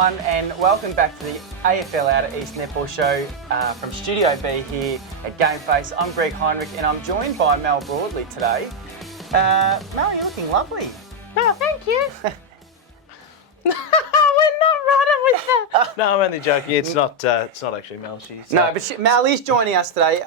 everyone, and welcome back to the AFL Out of East Netball Show from Studio B here at GameFace. I'm Greg Heinrich, and I'm joined by Mel Broadley today. Mel, you're looking lovely. Oh, thank you. We're not running with that. No, I'm only joking. It's not actually Mel. She's No, but Mel is joining us today.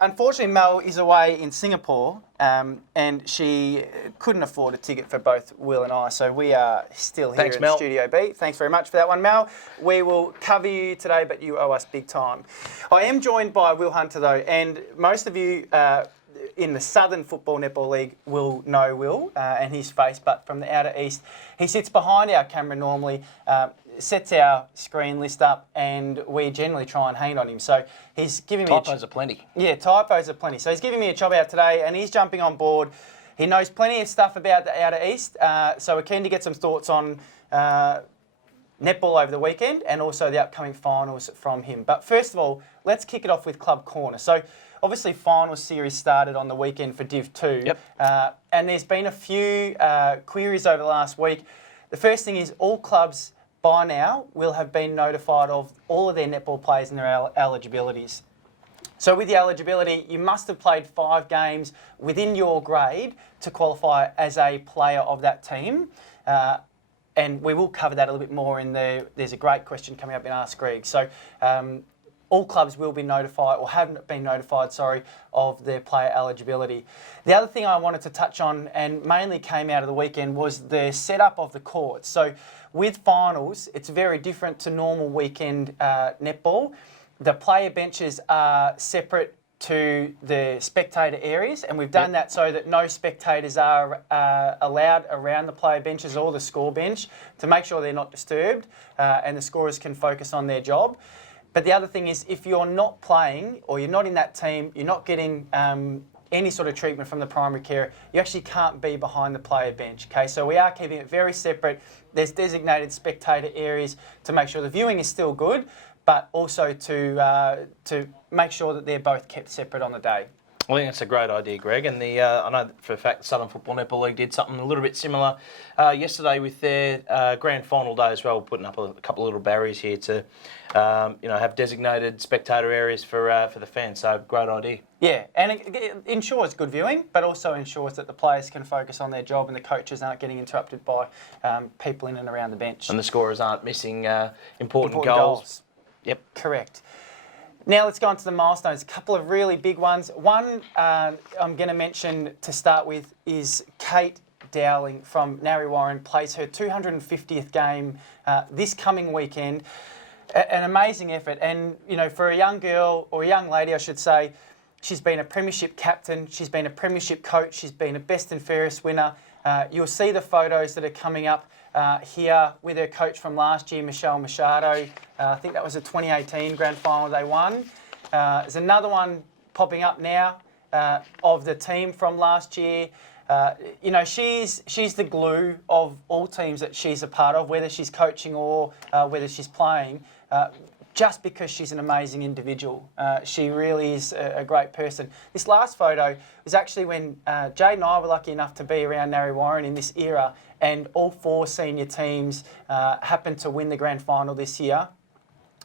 Unfortunately, Mel is away in Singapore, and she couldn't afford a ticket for both Will and I, so we are still here in Mel. Studio B. Thanks very much for that one, Mel. We will cover you today, but you owe us big time. I am joined by Will Hunter, though, and most of you in the Southern Football Netball League will know Will and his face, but from the Outer East, he sits behind our camera normally, sets our screen list up, and we generally try and hang on him. So he's giving me typos are plenty. Yeah, typos are plenty. So he's giving me a job out today, and he's jumping on board. He knows plenty of stuff about the Outer East, so we're keen to get some thoughts on netball over the weekend and also the upcoming finals from him. But first of all, let's kick it off with Club Corner. So obviously, finals series started on the weekend for Div 2. Yep. And there's been a few queries over the last week. The first thing is all clubs by now will have been notified of all of their netball players and their eligibilities. So with the eligibility, you must have played 5 games within your grade to qualify as a player of that team. And we will cover that a little bit more in there's a great question coming up in Ask Greg. So all clubs will be notified, or have been notified, of their player eligibility. The other thing I wanted to touch on, and mainly came out of the weekend, was the setup of the courts. So with finals, it's very different to normal weekend netball. The player benches are separate to the spectator areas, and we've done that so that no spectators are allowed around the player benches or the score bench to make sure they're not disturbed and the scorers can focus on their job. But the other thing is, if you're not playing or you're not in that team, you're not getting any sort of treatment from the primary care, you actually can't be behind the player bench. Okay, so we are keeping it very separate. There's designated spectator areas to make sure the viewing is still good, but also to make sure that they're both kept separate on the day. I think that's a great idea, Greg. And I know for a fact the Southern Football Netball League did something a little bit similar yesterday with their grand final day as well, putting up a couple of little barriers here to have designated spectator areas for the fans. So great idea. Yeah, and it ensures good viewing, but also ensures that the players can focus on their job and the coaches aren't getting interrupted by people in and around the bench. And the scorers aren't missing important goals. Yep. Correct. Now let's go on to the milestones. A couple of really big ones. One I'm going to mention to start with is Kate Dowling from Narre Warren plays her 250th game this coming weekend. An amazing effort, and for a young girl, or a young lady I should say, she's been a premiership captain, she's been a premiership coach, she's been a best and fairest winner. You'll see the photos that are coming up here with her coach from last year, Michelle Machado. I think that was a 2018 grand final they won. There's another one popping up now of the team from last year. She's the glue of all teams that she's a part of, whether she's coaching or whether she's playing. Just because she's an amazing individual. She really is a great person. This last photo was actually when Jade and I were lucky enough to be around Narre Warren in this era, and all 4 senior teams happened to win the grand final this year,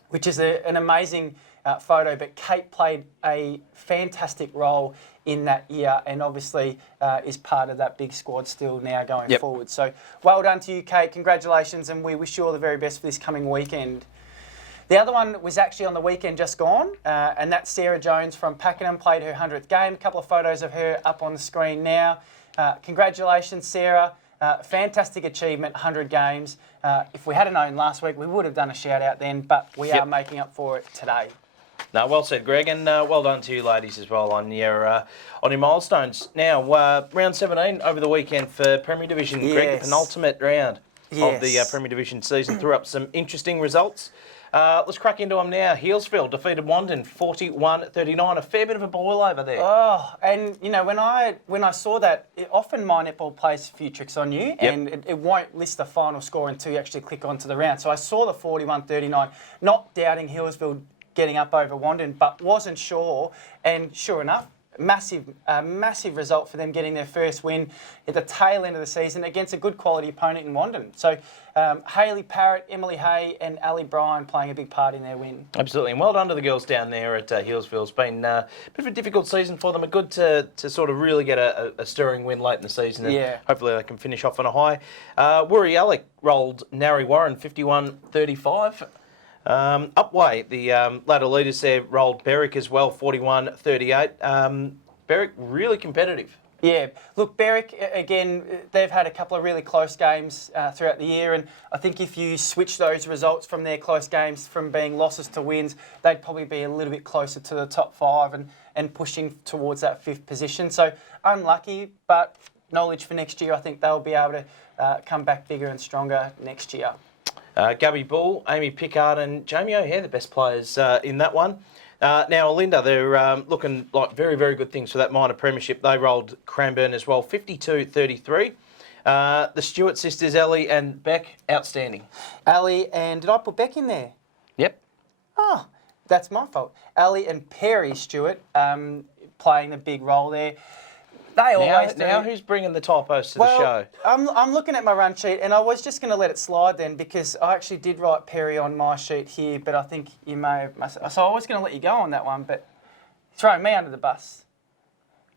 which is an amazing photo. But Kate played a fantastic role in that year, and obviously is part of that big squad still now going forward. So well done to you, Kate. Congratulations, and we wish you all the very best for this coming weekend. The other one was actually on the weekend just gone, and that's Sarah Jones from Pakenham, played her 100th game. A couple of photos of her up on the screen now. Congratulations, Sarah. Fantastic achievement, 100 games. If we had known last week, we would have done a shout out then, but we are making up for it today. No, well said, Greg, and well done to you ladies as well on your milestones. Now, round 17 over the weekend for Premier Division, Greg, the penultimate round of the Premier Division season, threw up some interesting results. Let's crack into them now. Healesville defeated Wandon 41-39. A fair bit of a boil over there. Oh, and when I saw that, often my netball plays a few tricks on you, and it won't list the final score until you actually click onto the round. So I saw the 41-39, not doubting Healesville getting up over Wandon, but wasn't sure. And sure enough, massive result for them getting their first win at the tail end of the season against a good quality opponent in Wandon. So Hayley Parrott, Emily Hay and Ali Bryan playing a big part in their win. Absolutely, and well done to the girls down there at Hillsville. It's been a bit of a difficult season for them, but good to sort of really get a stirring win late in the season, and hopefully they can finish off on a high. Woori Alec rolled Narry Warren 51-35. Upway, the ladder leaders there rolled Berwick as well, 41-38. Berwick really competitive. Yeah, look, Berwick, again, they've had a couple of really close games throughout the year, and I think if you switch those results from their close games from being losses to wins, they'd probably be a little bit closer to the top 5 and pushing towards that 5th position. So unlucky, but knowledge for next year. I think they'll be able to come back bigger and stronger next year. Gabby Bull, Amy Pickard and Jamie O'Hare, the best players in that one. Now, Alinda, they're looking like very, very good things for that minor premiership. They rolled Cranbourne as well, 52-33. The Stewart sisters, Ellie and Beck, outstanding. Ellie and... Did I put Beck in there? Yep. Oh, that's my fault. Ellie and Perry Stewart playing the big role there. They always do. Now who's bringing the typos to the show? I'm looking at my run sheet, and I was just going to let it slide then because I actually did write Perry on my sheet here, but I think you may have... So I was going to let you go on that one, but throwing me under the bus.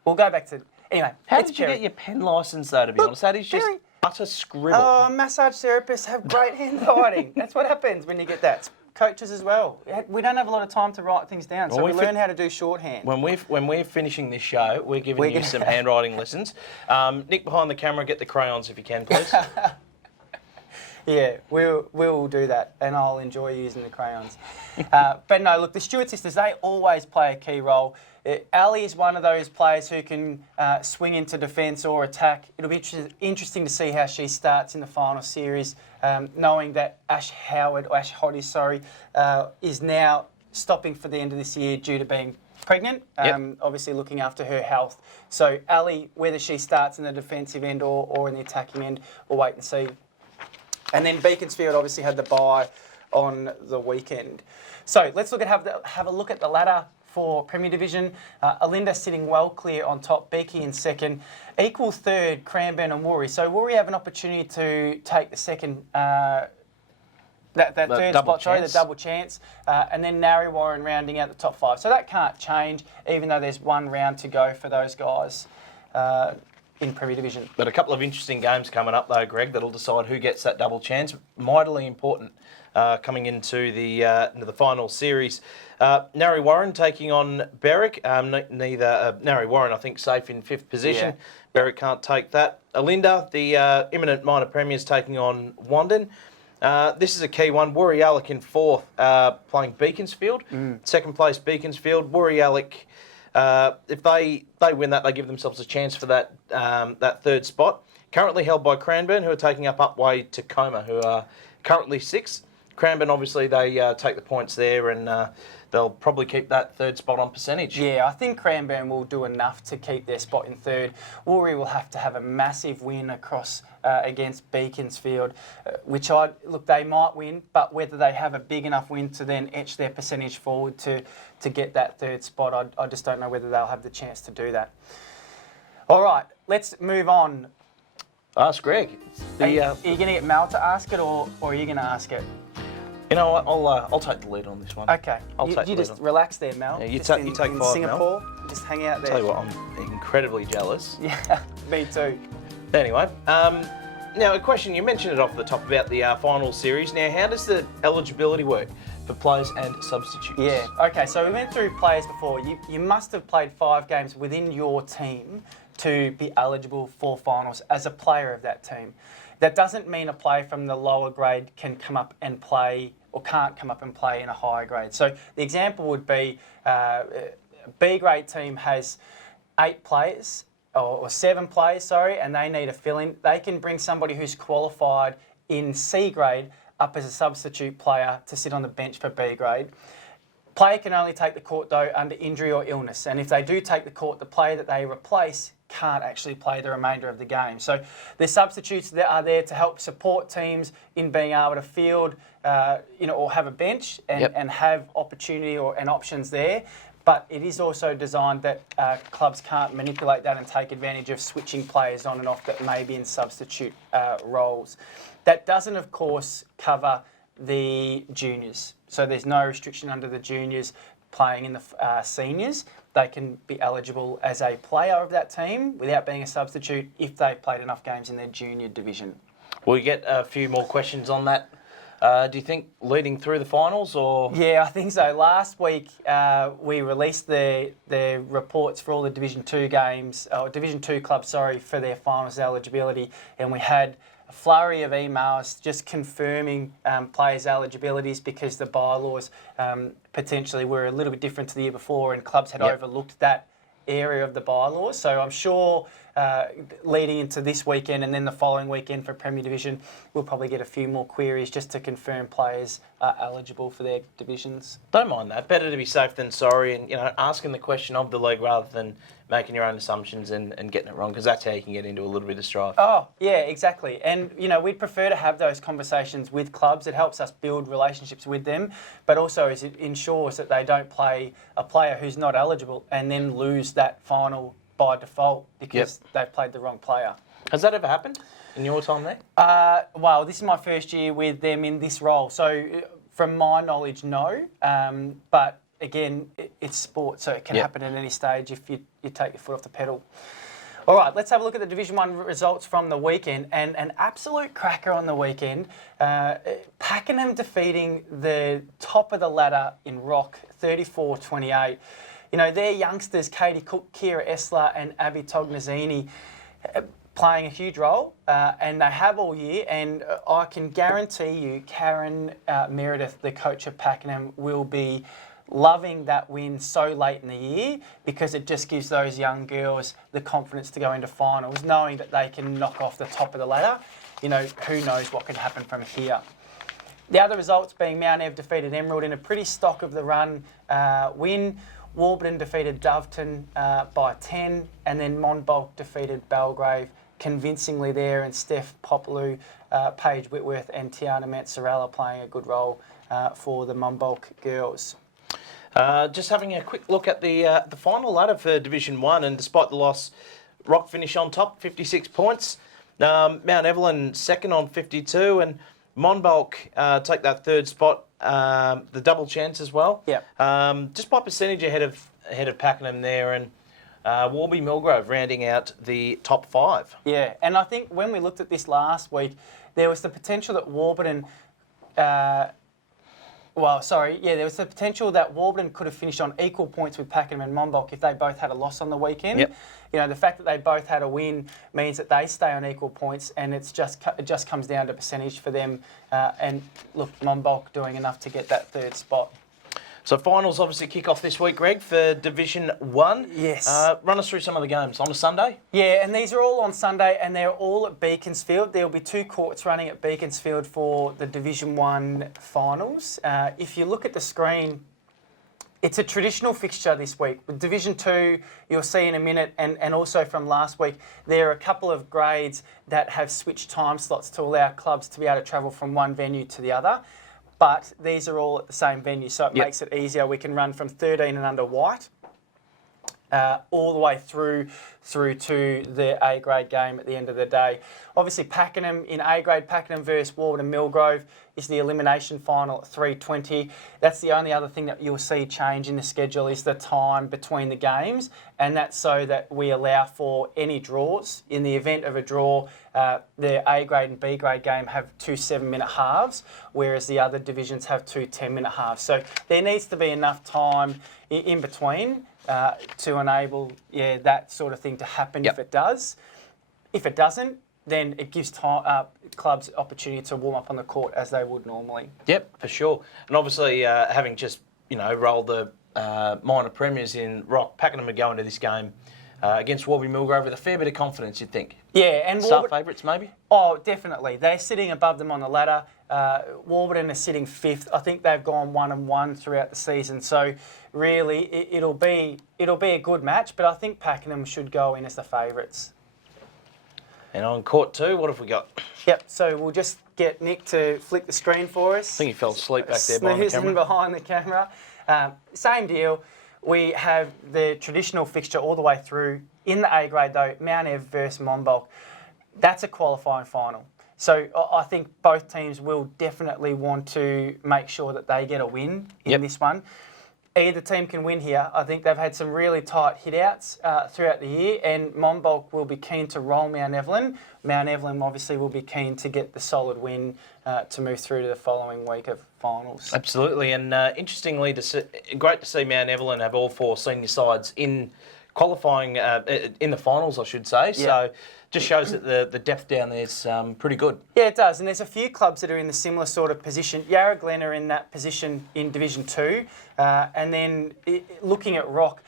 We'll go back to... Anyway, How did you get your pen licence, though, to be honest? That is just utter scribble. Oh, massage therapists have great handwriting. That's what happens when you get that. Coaches as well. We don't have a lot of time to write things down, so we learn how to do shorthand. When we're finishing this show, we're giving you some handwriting lessons. Nick behind the camera, get the crayons if you can, please. Yeah, we'll do that, and I'll enjoy using the crayons. But no, look, the Stewart sisters, they always play a key role. Ali is one of those players who can swing into defence or attack. It'll be interesting to see how she starts in the final series, knowing that Ash Hoddy, is now stopping for the end of this year due to being pregnant, obviously looking after her health. So Ali, whether she starts in the defensive end or in the attacking end, we'll wait and see. And then Beaconsfield obviously had the bye on the weekend. So let's have a look at the ladder for Premier Division. Alinda sitting well clear on top, Beaky in second. Equal third, Cranbourne and Woori. So Woori have an opportunity to take the second, that third spot, the double chance. And then Narry Warren rounding out the top 5. So that can't change, even though there's one round to go for those guys in Premier Division. But a couple of interesting games coming up, though, Greg, that'll decide who gets that double chance. Mightily important coming into the final series. Narry Warren taking on Berwick. Narry Warren, I think, safe in 5th position. Yeah. Berwick can't take that. Alinda, the imminent minor premiers, taking on Wandon. This is a key one. Woori Alec in 4th, playing Beaconsfield. 2nd place, Beaconsfield. Woori Alec, if they win that, they give themselves a chance for that 3rd spot. Currently held by Cranbourne, who are taking up Upway Tacoma, who are currently 6th. Cranbourne, obviously, they take the points there, and they'll probably keep that 3rd spot on percentage. Yeah, I think Cranbourne will do enough to keep their spot in 3rd. Woori will have to have a massive win across against Beaconsfield, which they might win, but whether they have a big enough win to then etch their percentage forward to get that 3rd spot, I just don't know whether they'll have the chance to do that. All right, let's move on. Ask Greg. Are you going to get Mel to ask it, or are you going to ask it? You know what? I'll take the lead on this one. Okay. You just relax there, Mel. Yeah, you take 5, Singapore, Mel. Just hang out there. Tell you what, I'm incredibly jealous. Yeah, me too. Anyway, now a question, you mentioned it off the top about the final series. Now, how does the eligibility work for players and substitutes? Yeah, okay, so we went through players before. You must have played 5 games within your team to be eligible for finals as a player of that team. That doesn't mean a player from the lower grade can come up and play or can't come up and play in a higher grade. So the example would be B grade team has 8 players or 7 players, sorry, and they need a fill-in. They can bring somebody who's qualified in C grade up as a substitute player to sit on the bench for B grade. Player can only take the court, though, under injury or illness. And if they do take the court, the player that they replace can't actually play the remainder of the game. So the substitutes that are there to help support teams in being able to field, or have a bench and have opportunity and options there. but it is also designed that clubs can't manipulate that and take advantage of switching players on and off that may be in substitute roles. That doesn't, of course, cover the juniors. So there's no restriction under the juniors playing in the seniors. They can be eligible as a player of that team without being a substitute if they've played enough games in their junior division. Will we get a few more questions on that? Do you think leading through the finals or? Yeah, I think so. Last week we released the reports for all the Division 2 games, or Division 2 clubs, sorry, for their finals eligibility, and we had a flurry of emails just confirming players' eligibilities because the bylaws potentially were a little bit different to the year before, and clubs had overlooked that area of the bylaws. So I'm sure leading into this weekend and then the following weekend for Premier Division, we'll probably get a few more queries just to confirm players are eligible for their divisions. Don't mind that. Better to be safe than sorry, and asking the question of the league rather than making your own assumptions and getting it wrong, because that's how you can get into a little bit of strife. Oh, yeah, exactly. And, we'd prefer to have those conversations with clubs. It helps us build relationships with them, but also it ensures that they don't play a player who's not eligible and then lose that final by default because they've played the wrong player. Has that ever happened in your time there? Well, this is my first year with them in this role. So from my knowledge, no. But again, it's sport, so it can happen at any stage if you take your foot off the pedal. All right, let's have a look at the Division 1 results from the weekend. And an absolute cracker on the weekend. Pakenham defeating the top of the ladder in Rock, 34-28. Their youngsters, Katie Cook, Kira Essler and Abby Tognazzini, playing a huge role, and they have all year. And I can guarantee you, Karen Meredith, the coach of Pakenham, will be loving that win so late in the year because it just gives those young girls the confidence to go into finals, knowing that they can knock off the top of the ladder. Who knows what could happen from here. The other results being Mount Ev defeated Emerald in a pretty stock of the run win. Warburton defeated Doveton by 10, and then Monbulk defeated Belgrave convincingly there, and Steph Popolou, Paige Whitworth and Tiana Mantzarella playing a good role for the Monbulk girls. Just having a quick look at the final ladder for Division 1, and despite the loss, Rock finish on top, 56 points. Mount Evelyn second on 52, and Monbulk take that third spot, the double chance as well. Yeah. Just by percentage ahead of Pakenham there, and Warby Millgrove rounding out the top 5. Yeah, and I think when we looked at this last week, there was the potential that Warburton. There was the potential that Warburton could have finished on equal points with Pakenham and Monbulk if they both had a loss on the weekend. Yep. The fact that they both had a win means that they stay on equal points, and it just comes down to percentage for them. And look, Monbulk doing enough to get that third spot. So finals obviously kick off this week, Greg, for Division 1. Yes. Run us through some of the games on a Sunday. Yeah, and these are all on Sunday, and they're all at Beaconsfield. There will be 2 courts running at Beaconsfield for the Division 1 finals. If you look at the screen, it's a traditional fixture this week. With Division 2, you'll see in a minute, and also from last week, there are a couple of grades that have switched time slots to allow clubs to be able to travel from one venue to the other. But these are all at the same venue, so it makes it easier. We can run from 13 and under white all the way through to the A grade game at the end of the day. Obviously, Pakenham in A grade, Pakenham versus Warburton Millgrove is the elimination final at 3:20. That's the only other thing that you'll see change in the schedule is the time between the games, and that's so that we allow for any draws. In the event of a draw, the A grade and B grade game have 2 7-minute halves, whereas the other divisions have 2 10-minute halves. So there needs to be enough time in between to enable that sort of thing to happen if it does. If it doesn't, then it gives clubs opportunity to warm up on the court as they would normally. Yep, for sure. And obviously, having just rolled the minor premiers in Rock, Pakenham would go into this game against Warby Millgrove with a fair bit of confidence, you'd think. Yeah, and Star favourites maybe? Oh, definitely. They're sitting above them on the ladder. Warburton is sitting 5th. I think they've gone 1-1 throughout the season. So really, it'll be a good match. But I think Pakenham should go in as the favourites. And on court 2, what have we got? Yep. So we'll just get Nick to flick the screen for us. I think he fell asleep back there behind the camera. Snoozing behind the camera. Same deal. we have the traditional fixture all the way through. In the A grade though, Mount Ev versus Monbulk. That's a qualifying final. So I think both teams will definitely want to make sure that they get a win in this one. Either team can win here. I think they've had some really tight hit-outs throughout the year, and Monbulk will be keen to roll Mount Evelyn. Mount Evelyn obviously will be keen to get the solid win to move through to the following week of finals. Absolutely, and interestingly, great to see Mount Evelyn have all 4 senior sides in qualifying in the finals, I should say. Yeah. So just shows that the depth down there is pretty good. Yeah, it does. And there's a few clubs that are in the similar sort of position. Yarra Glen are in that position in Division 2. And then looking at Rock,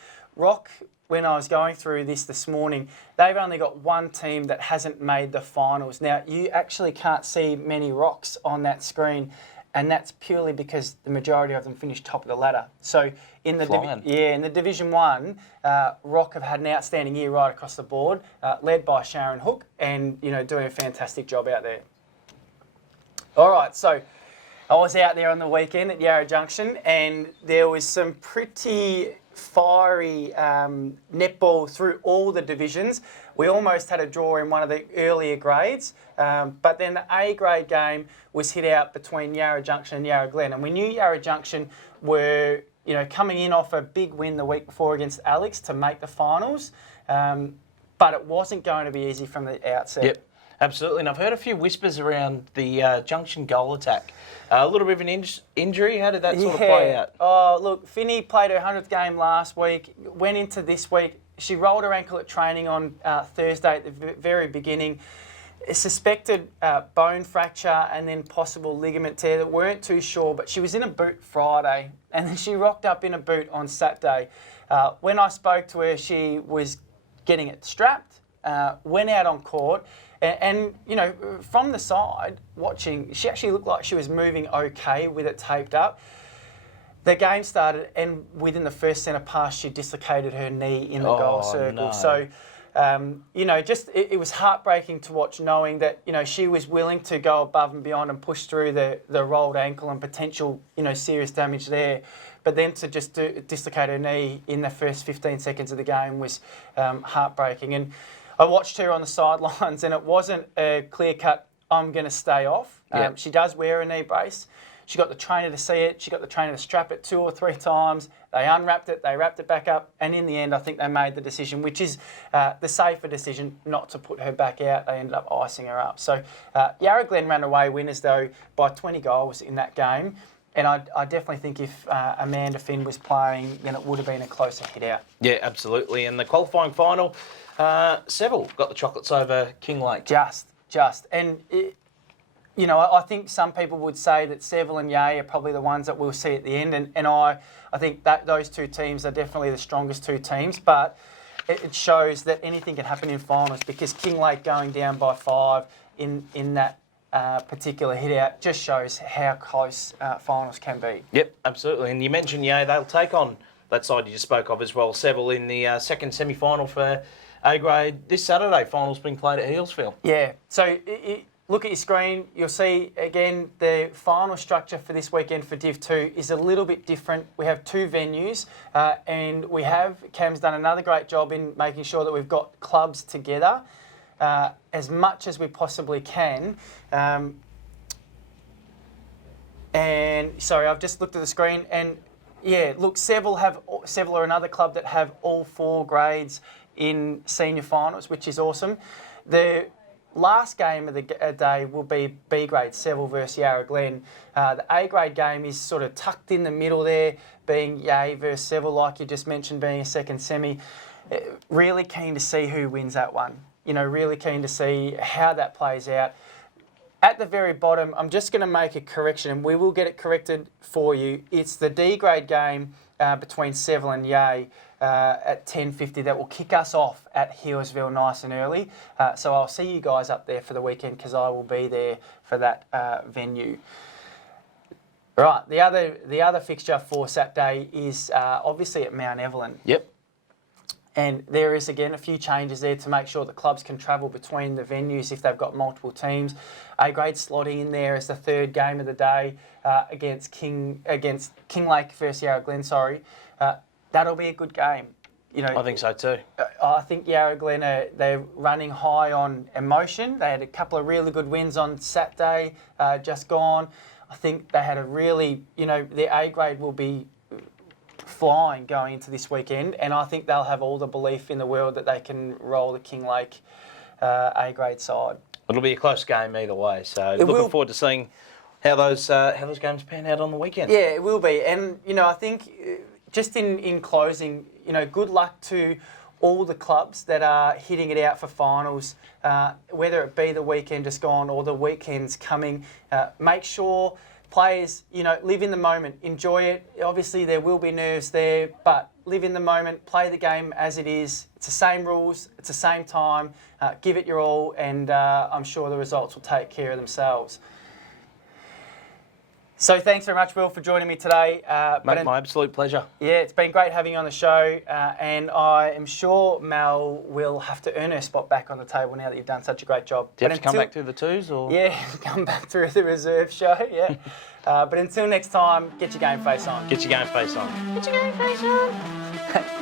when I was going through this morning, they've only got one team that hasn't made the finals. Now, you actually can't see many Rocks on that screen, and that's purely because the majority of them finished top of the ladder. So in the in the Division 1, Rock have had an outstanding year right across the board, led by Sharon Hook, and doing a fantastic job out there. All right, so I was out there on the weekend at Yarra Junction, and there was some pretty fiery netball through all the divisions. We almost had a draw in one of the earlier grades, but then the A grade game was hit out between Yarra Junction and Yarra Glen, and we knew Yarra Junction were coming in off a big win the week before against Alex to make the finals, but it wasn't going to be easy from the outset. Yep. Absolutely, and I've heard a few whispers around the Junction goal attack. A little bit of an injury. How did that sort of play out? Oh, look, Finny played her 100th game last week, went into this week. She rolled her ankle at training on Thursday at the very beginning. A suspected bone fracture and then possible ligament tear that weren't too sure, but she was in a boot Friday, and then she rocked up in a boot on Saturday. When I spoke to her, she was getting it strapped, went out on court, and from the side watching, she actually looked like she was moving okay with it taped up. The game started, and within the first centre pass, she dislocated her knee in the goal circle. No. So, it was heartbreaking to watch, knowing that she was willing to go above and beyond and push through the rolled ankle and potential serious damage there. But then to just dislocate her knee in the first 15 seconds of the game was heartbreaking. And I watched her on the sidelines, and it wasn't a clear-cut, I'm going to stay off. She does wear a knee brace. She got the trainer to see it. She got the trainer to strap it 2 or 3 times. They unwrapped it. They wrapped it back up. And in the end, I think they made the decision, which is the safer decision, not to put her back out. They ended up icing her up. So Yarra Glen ran away winners, though, by 20 goals in that game. And I definitely think if Amanda Finn was playing, then it would have been a closer hit out. Yeah, absolutely. And the qualifying final, Seville got the chocolates over Kinglake. Just. And, I think some people would say that Seville and Yea are probably the ones that we'll see at the end. And I think that those 2 teams are definitely the strongest 2 teams. But it shows that anything can happen in finals, because Kinglake going down by 5 in that particular hit out just shows how close finals can be. Yep, absolutely. And you mentioned they'll take on that side you just spoke of as well, Seville, in the second semi-final for A grade this Saturday. Finals being played at Healesville. Yeah, so look at your screen, you'll see again the final structure for this weekend for Div 2 is a little bit different. We have 2 venues, and Cam's done another great job in making sure that we've got clubs together as much as we possibly can. And sorry, I've just looked at the screen, and yeah, look, Seville are another club that have all 4 grades in senior finals, which is awesome. The last game of the day will be B grade, Seville versus Yarra Glen. The A grade game is sort of tucked in the middle there, being Yea versus Seville, like you just mentioned, being a second semi. Really keen to see who wins that one. Really keen to see how that plays out. At the very bottom, I'm just going to make a correction, and we will get it corrected for you. It's the D grade game between Seville and Yea at 10:50 that will kick us off at Healesville nice and early. So I'll see you guys up there for the weekend, because I will be there for that venue. Right, the other fixture for Saturday is obviously at Mount Evelyn. Yep. And there is, again, a few changes there to make sure that clubs can travel between the venues if they've got multiple teams. A grade slotting in there as the 3rd game of the day against Kinglake versus Yarra Glen, that'll be a good game. You know, I think so too. I think Yarra Glen they're running high on emotion. They had a couple of really good wins on Saturday, just gone. I think they had a really, their A grade will be flying going into this weekend, and I think they'll have all the belief in the world that they can roll the Kinglake A grade side. It'll be a close game either way, so looking forward to seeing how those games pan out on the weekend. Yeah, it will be, and I think just in closing, good luck to all the clubs that are hitting it out for finals, whether it be the weekend just gone or the weekends coming. Make sure players, live in the moment, enjoy it. Obviously, there will be nerves there, but live in the moment, play the game as it is. It's the same rules, it's the same time. Give it your all, and I'm sure the results will take care of themselves. So thanks very much, Will, for joining me today. Mate, my absolute pleasure. Yeah, it's been great having you on the show, and I am sure Mel will have to earn her spot back on the table now that you've done such a great job. Do you have to come back through the twos? Or? Yeah, come back through the reserve show, yeah. But until next time, get your game face on. Get your game face on. Get your game face on.